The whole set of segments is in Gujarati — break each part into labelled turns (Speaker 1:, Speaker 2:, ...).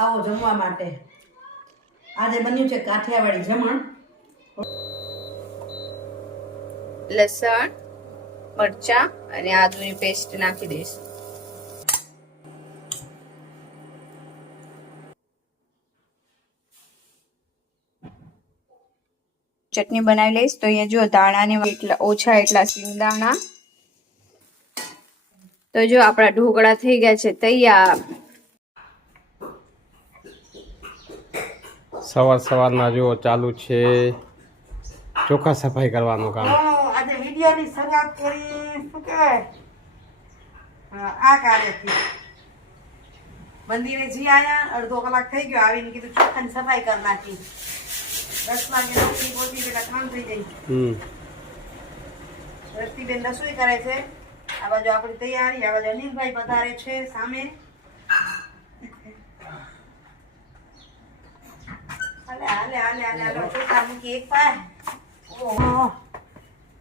Speaker 1: આવો જમવા માટે. આજે બન્યું છે કાઠિયાવાડી જમણ.
Speaker 2: લસણ, મરચા અને આદુની પેસ્ટ નાખી દઈશ. ચટણી બનાવી લઈશ. તો અહીંયા જો દાણાને એટલા ઓછા, એટલા સિંગદાણા તો જો આપણા ઢોકળા થઈ ગયા છે તૈયાર.
Speaker 3: સવાર સવારના જો ચાલુ છે. ચોખ્ખા સફાઈ કરવાનું કામ.
Speaker 1: આજે મીડિયાની શરૂઆત કરી શું કહેવાય હા, આ કાર્યથી. મંદિરે જી આયા અડધો કલાક થઈ ગયો. આવીને કીધું ચોખ્ખાની સફાઈ કરી નાખી. દસ વાગે નોકરી પહોંચી એટલે કામ થઈ જાય રસ્તીબેન રસોઈ કરે છે. આ બાજુ આપણી તૈયારી આ બાજુ અનિલભાઈ પધારે છે સામે. હાલે હાલે હાલે હાલે હાલે ચોખા મૂકી એક પાય ઓહો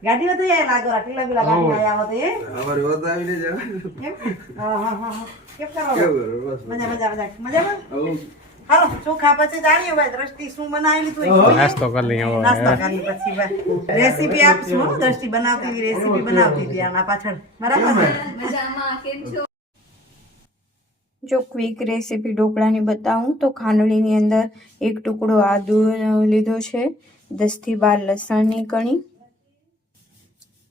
Speaker 1: ગાડીમાં તો યાર લાગો ટીલા બીલા ગાડી આયા હો તો એ
Speaker 4: અમારી વાત આવીને જવાનું
Speaker 1: કેમ હા હા હા હા કેમ કરો
Speaker 4: કેવું કરો બસ
Speaker 1: મજા મજા મજા મજામાં
Speaker 4: આવું
Speaker 1: હાલો ચોખા પછી જાણીએ ભાઈ દ્રષ્ટિ શું બનાવેલી તું
Speaker 3: નાસ્તો કરી લઈએ હવે
Speaker 1: નાસ્તો કરી પછી ભાઈ રેસીપી આપશું હો દ્રષ્ટિ બનાવતી હતી રેસીપી બનાવતી હતી આના પાછળ બરાબર ને?
Speaker 2: જો ક્વિક રેસીપી ઢોકળાની બતાવું, તો ખાંડણીની અંદર એક ટુકડો આદુ લીધો છે દસથી બાર લસણની કણી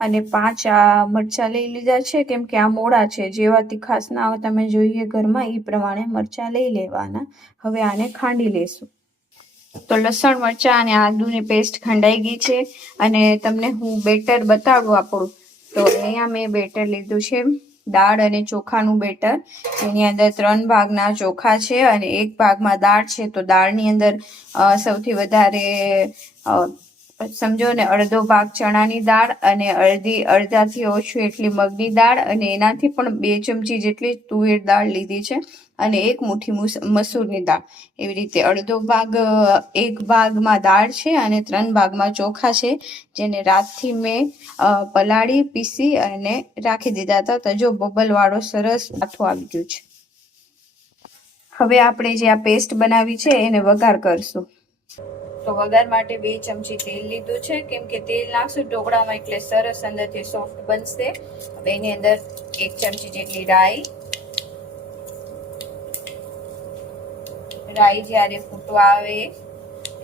Speaker 2: અને પાંચ આ મરચાં લઈ લીધા છે, કેમ કે આ મોડા છે જેવા તીખાસ ના તમે જોઈએ ઘરમાં એ પ્રમાણે મરચાં લઈ લેવાના. હવે આને ખાંડી લેશું. તો લસણ, મરચાં અને આદુની પેસ્ટ ખંડાઈ ગઈ છે, અને તમને હું બેટર બતાવું આપણું. તો અહીંયા મેં બેટર લીધું છે. દાળ અને ચોખાનું બેટર. એની અંદર ત્રણ ભાગના ચોખા છે અને એક ભાગમાં દાળ છે. તો દાળની અંદર સૌથી વધારે સમજો ને અડધો ભાગ ચણાની દાળ અને અડધી, અડધાથી ઓછું એટલી મગની દાળ અને એનાથી પણ બે ચમચી જેટલી તુવેર દાળ લીધી છે અને એક મુઠ્ઠી મુસ- મસૂરની દાળ. એવી રીતે અડધો ભાગ એક ભાગમાં દાળ છે અને ત્રણ ભાગમાં ચોખા છે, જેને રાતથી મેં પલાળી, પીસી અને રાખી દીધા હતા. તો જો બબલવાળો સરસ આથો આવી ગયો છે. હવે આપણે જે આ પેસ્ટ બનાવી છે એને વઘાર કરશું. તો વઘાર માટે બે ચમચી તેલ લીધું છે. કેમ કે તેલ નાખશું ઢોકળામાં એટલે સરસ અંદરથી સોફ્ટ બનશે. હવે એની અંદર એક ચમચી જેટલી રાઈ. રાઈ જ્યારે ફૂટવા આવે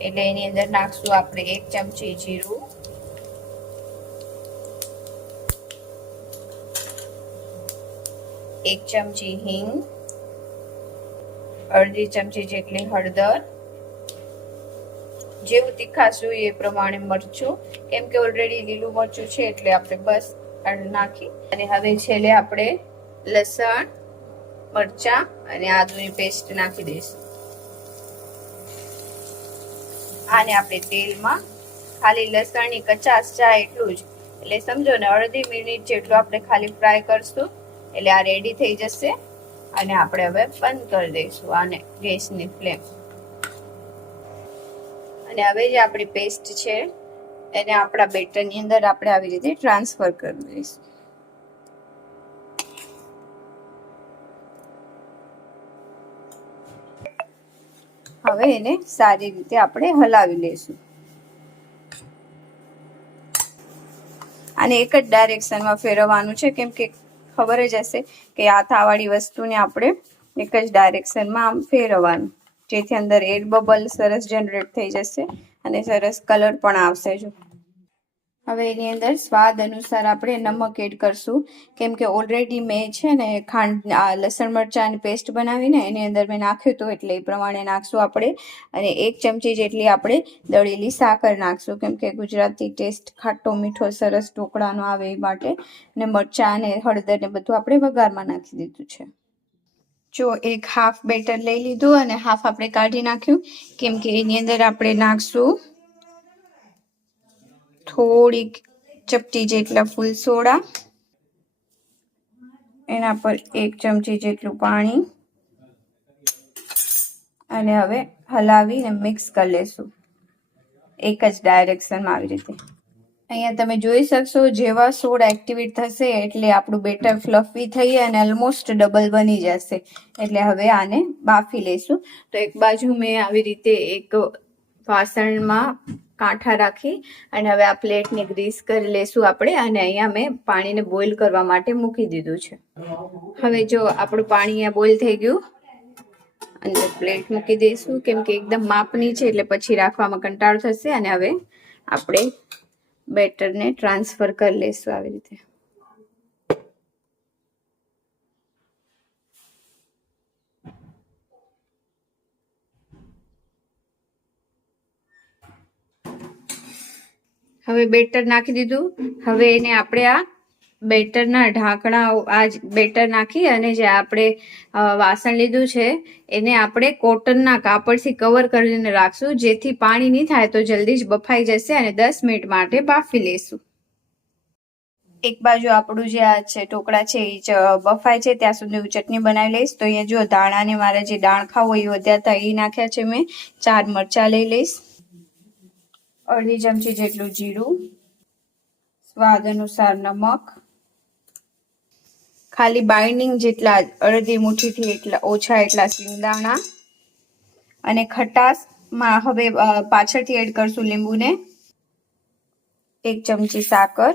Speaker 2: એટલે એની અંદર નાખશું આપણે એક ચમચી જીરું. એક ચમચી હિંગ. અડધી ચમચી જેટલી હળદર. જેવું તીખાશ જોઈએ એ પ્રમાણે મરચું, કેમ કે ઓલરેડી લીલું મરચું છે એટલે આપણે બસ નાખી. અને હવે છેલ્લે આપણે લસણ, મરચા અને આદુની પેસ્ટ નાખી દઈશું. આને આપણે તેલમાં ખાલી લસણની કચાસ જાય એટલું જ. એટલે સમજો ને અડધી મિનિટ જેટલું આપણે ખાલી ફ્રાય કરશું. એટલે આ રેડી થઈ જશે. અને આપણે હવે બંધ કરી દઈશું આને ગેસની ફ્લેમ. અને હવે જે આપણી પેસ્ટ છે, એને આપણા બેટરની અંદર આપણે આવી રીતે ટ્રાન્સફર કરી દઈશું. હવે એને સારી રીતે આપણે હલાવી લઈશું. અને એક જ ડાયરેક્શનમાં ફેરવવાનું છે, કેમ કે ખબર જ હશે કે આથાવાળી વસ્તુને આપણે એક જ ડાયરેક્શનમાં આમ ફેરવવાનું. જેથી અંદર એર બબલ સરસ જનરેટ થઈ જશે અને સરસ કલર પણ આવશે જો. હવે એની અંદર સ્વાદ અનુસાર આપણે નમક એડ કરશું. કેમ કે ઓલરેડી મેં છે ને ખાંડ લસણ મરચાંની પેસ્ટ બનાવીને એની અંદર મેં નાખ્યું હતું એટલે એ પ્રમાણે નાખશું આપણે. અને એક ચમચી જેટલી આપણે દળેલી સાકર નાખશું. કેમ કે ગુજરાતી ટેસ્ટ ખાટો મીઠો સરસ ઢોકળાનો આવે એ માટે. ને મરચાં અને હળદર ને બધું આપણે વઘારમાં નાખી દીધું છે. જો એક હાફ બેટર લઈ લીધું અને હાફ આપણે કાઢી નાખ્યું. કેમ કે એની અંદર આપણે નાખશું થોડીક ચપટી જેટલા ફૂલ સોડા. એના પર એક ચમચી જેટલું પાણી. અને હવે હલાવીને મિક્સ કરી લેશું. એક જ ડાયરેક્શનમાં આવી રીતે. અહીંયા તમે જોઈ શકશો, જેવા સોડ એક્ટિવેટ થશે એટલે આપણું બેટર ફ્લફી થઈ અને ઓલમોસ્ટ ડબલ બની જશે. એટલે હવે આને બાફી લઈશું. તો એક બાજુ મેં આવી રીતે એક વાસણમાં કાંઠા રાખી અને હવે આ પ્લેટને ગ્રીસ કરી લેશું આપણે અને અહીંયા મેં પાણીને બોઇલ કરવા માટે મૂકી દીધું છે. હવે જો આપણું પાણી અહીંયા બોઇલ થઈ ગયું. અંદર પ્લેટ મૂકી દઈશું કેમ કે એકદમ માપની છે એટલે પછી રાખવામાં કંટાળો થશે અને હવે આપણે બેટરને ટ્રાન્સફર કરી લઈશું આવી રીતે. હવે બેટર નાખી દીધું. હવે એને આપણે આ બેટરના ઢાંકણા આ બેટર નાખી અને જે આપણે વાસણ લીધું છે, એને આપણે કોટનના કાપડથી કવર કરીને રાખશું, જેથી પાણી નહીં થાય તો જલ્દી જ બફાઈ જશે અને દસ મિનિટ માટે બાફી લેશું. એક બાજુ આપણું જે આ છે ટોકડા છે, એ બફાય છે, ત્યાં સુધી હું ચટણી બનાવી લઈશ. તો અહીંયા જો દાણાને મારે જે દાણ હોય એ વધ્યા હતા, એ નાખ્યા છે મેં. ચાર મરચાં લઈ લઈશ. અડધી ચમચી જેટલું જીરું. સ્વાદ અનુસાર નમક. ખાલી બાઇન્ડિંગ જેટલા અડધી મુઠ્ઠીથી એટલા ઓછા એટલા સિંગદાણા અને ખટાશમાં હવે પાછળથી એડ કરશું લીંબુને. એક ચમચી સાકર.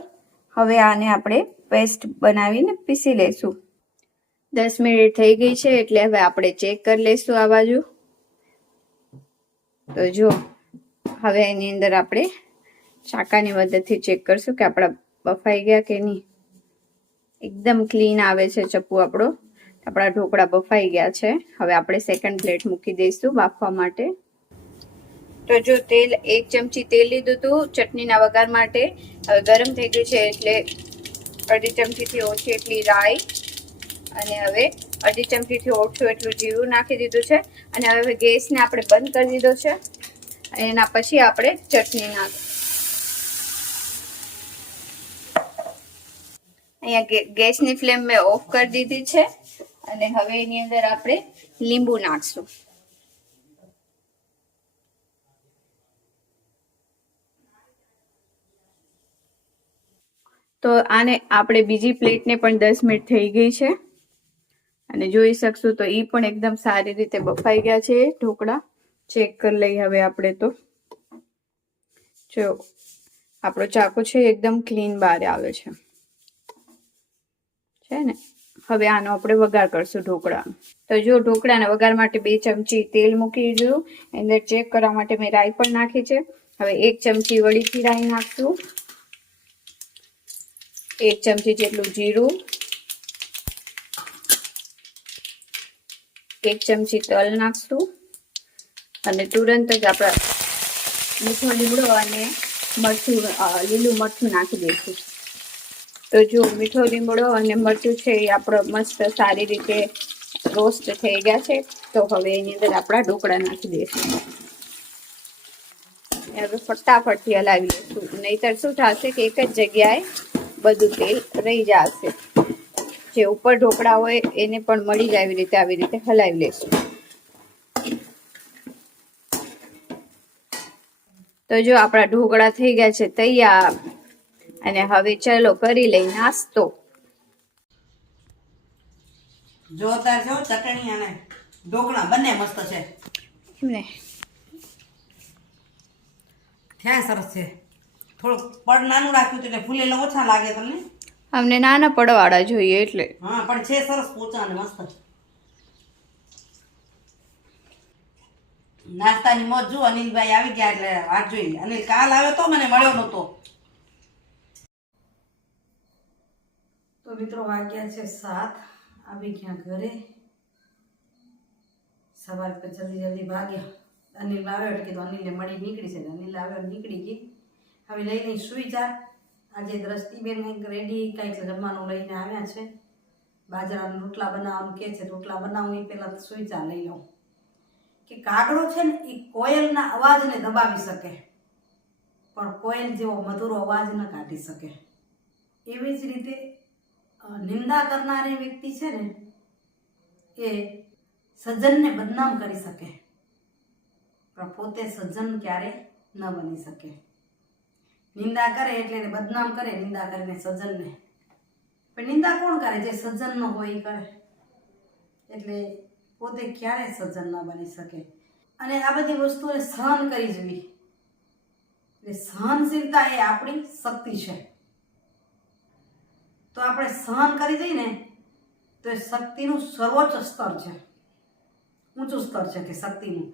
Speaker 2: હવે આને આપણે પેસ્ટ બનાવીને પીસી લેશું. દસ મિનિટ થઈ ગઈ છે એટલે હવે આપણે ચેક કરી લઈશું આ બાજુ. તો જો, હવે એની અંદર આપણે ચાકાની મદદથી ચેક કરશું કે આપણા બફાઈ ગયા કે નહીં. એકદમ ક્લીન આવે છે ચપ્પુ આપણો. આપણા ઢોકળા બફાઈ ગયા છે. હવે આપણે સેકન્ડ પ્લેટ મૂકી દઈશું બાફવા માટે. તો જો તેલ, એક ચમચી તેલ લીધું હતું ચટણીના વઘાર માટે. હવે ગરમ થઈ ગયું છે એટલે અડધી ચમચીથી ઓછી એટલી રાઈ. અને હવે અડધી ચમચીથી ઓછું એટલું જીરું નાખી દીધું છે. અને હવે ગેસને આપણે બંધ કરી દીધો છે. અને એના પછી આપણે ચટણી નાખ અહીંયા ગેસ ગેસની ફ્લેમ મેં ઓફ કરી દીધી છે. અને હવે એની અંદર આપણે લીંબુ નાખશું. તો આને આપણે બીજી પ્લેટને પણ દસ મિનિટ થઈ ગઈ છે. અને જોઈ શકશું તો એ પણ એકદમ સારી રીતે બફાઈ ગયા છે ઢોકળા. ચેક કરી લઈએ હવે આપણે તો. જો, આપણો ચાકુ છે એકદમ ક્લીન બહાર આવે છે. છે ને? હવે આનો આપણે વઘાર કરશું ઢોકળા. તો જો ઢોકળાના વઘાર માટે બે ચમચી તેલ મૂકી દીધું. અંદર ચેક કરવા માટે મેં રાઈ પણ નાખી છે. હવે એક ચમચી વળીથી રાઈ નાખશું. એક ચમચી જેટલું જીરું. એક ચમચી તલ નાખશું. અને તુરંત જ આપણા મીઠો લીમડો અને મરચું લીલું મરચું નાખી દઈશું. તો જો મીઠો લીમડો અને મરચું છે એ આપણો મસ્ત સારી રીતે રોસ્ટ થઈ ગયા છે, તો હવે એની અંદર આપણા ઢોકળા નાખી દઈશું. હવે ફટાફટથી હલાવી લઈશું. નહીતર શું થશે કે એક જ જગ્યાએ બધું તેલ રહી જશે. જે ઉપર ઢોકળા હોય એને પણ મળી જાય એવી રીતે આવી રીતે હલાવી લેશું તો જો આપણા ઢોકળા થઈ ગયા છે તૈયાર. અને હવે ચલો કરી લઈ નાસ્તો.
Speaker 1: જોતા જો ચટણી અને ઢોકળા બંને મસ્ત છે.
Speaker 2: એમને.
Speaker 1: સરસ છે. થોડુંક પડ નાનું રાખ્યું એટલે ફૂલેલા ઓછા લાગે તમને.
Speaker 2: અમને નાના પડવાળા જોઈએ એટલે.
Speaker 1: હા પણ છે સરસ પોચા અને મસ્ત. નાસ્તાની મોજ જો અનિલભાઈ આવી ગયા એટલે વાટ જોઈ અનિલ કાલ આવ્યો તો મને મળ્યો નહોતો. તો મિત્રો વાગ્યા છે સાત. આવી ગયા ઘરે. સવારે તો જલ્દી જલ્દી ભાગ્યા. અનિલ આવ્યો એટલે કીધું, અનિલને મળી નીકળી છે. અનિલ આવ્યો નીકળી ગઈ. હવે લઈ લઈ સુઈ જા. આજે દ્રષ્ટિબેન કંઈક રેડી કંઈક જમવાનું લઈને આવ્યા છે. બાજરાના રોટલા બનાવવાનું કે છે. રોટલા બનાવું એ પહેલાં સુઈ જા, લઈ લઉં. કે કાગડો છે ને, એ કોયલના અવાજને દબાવી શકે. પણ કોયલ જેવો મધુરો અવાજ ન કાઢી શકે. એવી જ રીતે નિંદા કરનારી વ્યક્તિ છે ને, એ સજ્જનને બદનામ કરી શકે. પણ પોતે સજ્જન ક્યારે ન બની શકે. નિંદા કરે એટલે બદનામ કરે, નિંદા કરીને સજ્જનને પણ નિંદા કોણ કરે? જે સજ્જન ન હોય એ કરે. એટલે પોતે ક્યારે સજ્જન ન બની શકે? અને આ બધી વસ્તુઓને સહન કરી જવી એટલે સહનશીલતા એ આપણી શક્તિ છે. તો આપણે સહન કરી દઈએ ને, તો એ શક્તિનું સર્વોચ્ચ સ્તર છે. ઊંચું સ્તર છે કે શક્તિનું.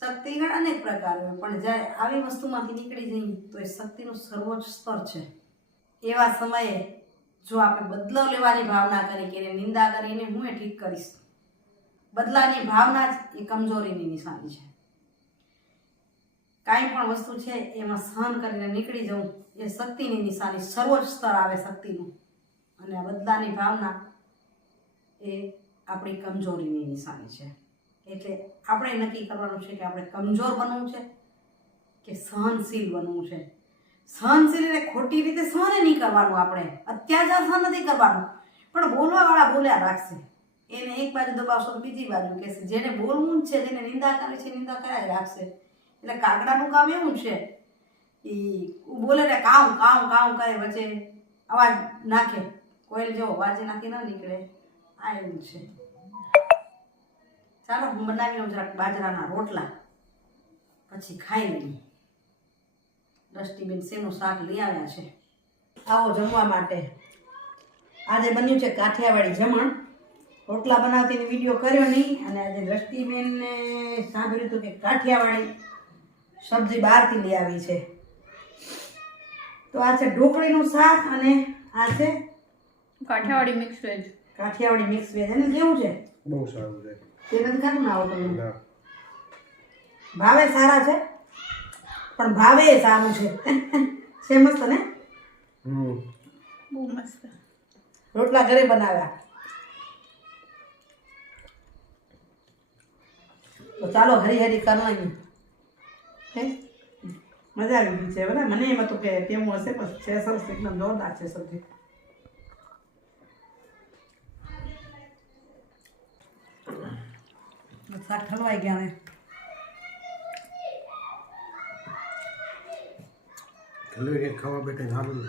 Speaker 1: શક્તિ અનેક પ્રકાર પણ જ્યારે આવી વસ્તુમાંથી નીકળી જઈએ, તો એ શક્તિનું સર્વોચ્ચ સ્તર છે. એવા સમયે જો આપણે બદલો લેવાની ભાવના કરી કે એને નિંદા કરીને હું એ ઠીક કરીશ? બદલાની ભાવના જ એ કમજોરીની નિશાની છે. કાંઈ પણ વસ્તુ છે, એમાં સહન કરીને નીકળી જવું, એ શક્તિની નિશાની સર્વોચ્ચ સ્તર આવે શક્તિનું. અને બદલાની ભાવના એ આપણી કમજોરીની નિશાની છે. એટલે આપણે નક્કી કરવાનું છે કે આપણે કમજોર બનવું છે કે સહનશીલ બનવું છે? સહનશીલ એટલે ખોટી રીતે સહન નહીં કરવાનું આપણે. અત્યાચાર સહન નથી કરવાનું, પણ બોલવાવાળા બોલ્યા રાખશે. એને એક બાજુ દબાવશો બીજી બાજુ કહેશે. જેને બોલવું જ છે, જેને નિંદા કરે છે, નિંદા કર્યા રાખશે. એટલે કાગડાનું કામ એવું છે એ બોલે ને કામ કામ કરે વચ્ચે. અવાજ નાખે. કોઈલ જો અવાજ નાખી ન નીકળે. આ એવું છે. ચાલો, હું બનાવી લઉં જરાક બાજરાના રોટલા. પછી ખાઈ લઈએ ડસ્ટીબેન શેનું શાક લઈ આવ્યા છે. આવો જમવા માટે. આજે બન્યું છે કાઠિયાવાડી જમણ. રોટલા બનાવતીને વીડિયો કર્યો નહીં, અને આજે દ્રષ્ટિબેનને સાંભળ્યું હતું કે કાઠિયાવાડી સબ્જી બહારથી લઈ આવી છે. તો આ છે ઢોકળીનું શાક અને આ છે
Speaker 2: Kathiyawadi mix veg
Speaker 1: Kathiyawadi mix veg એને કેવું છે?
Speaker 3: બહુ સારું છે.
Speaker 1: તે નથી ખાતું ના આવો તમને? ભાવે સારા છે? પણ ભાવે સારું છે. છે મસ્ત ને?
Speaker 3: હમ.
Speaker 2: બહુ મસ્ત.
Speaker 1: રોટલા ઘરે બનાવ્યા. તો ચાલો હરી હરી કરી લઈએ મજા આવી ગઈ છે. બધા મને એમ હતું કે કેવું હશે પણ છે સરસ એકદમ જોરદાર છે સબ્જી શાક ઠલવાઈ ગયા
Speaker 4: ઘરે કંઈક ખાવા બેઠે સારું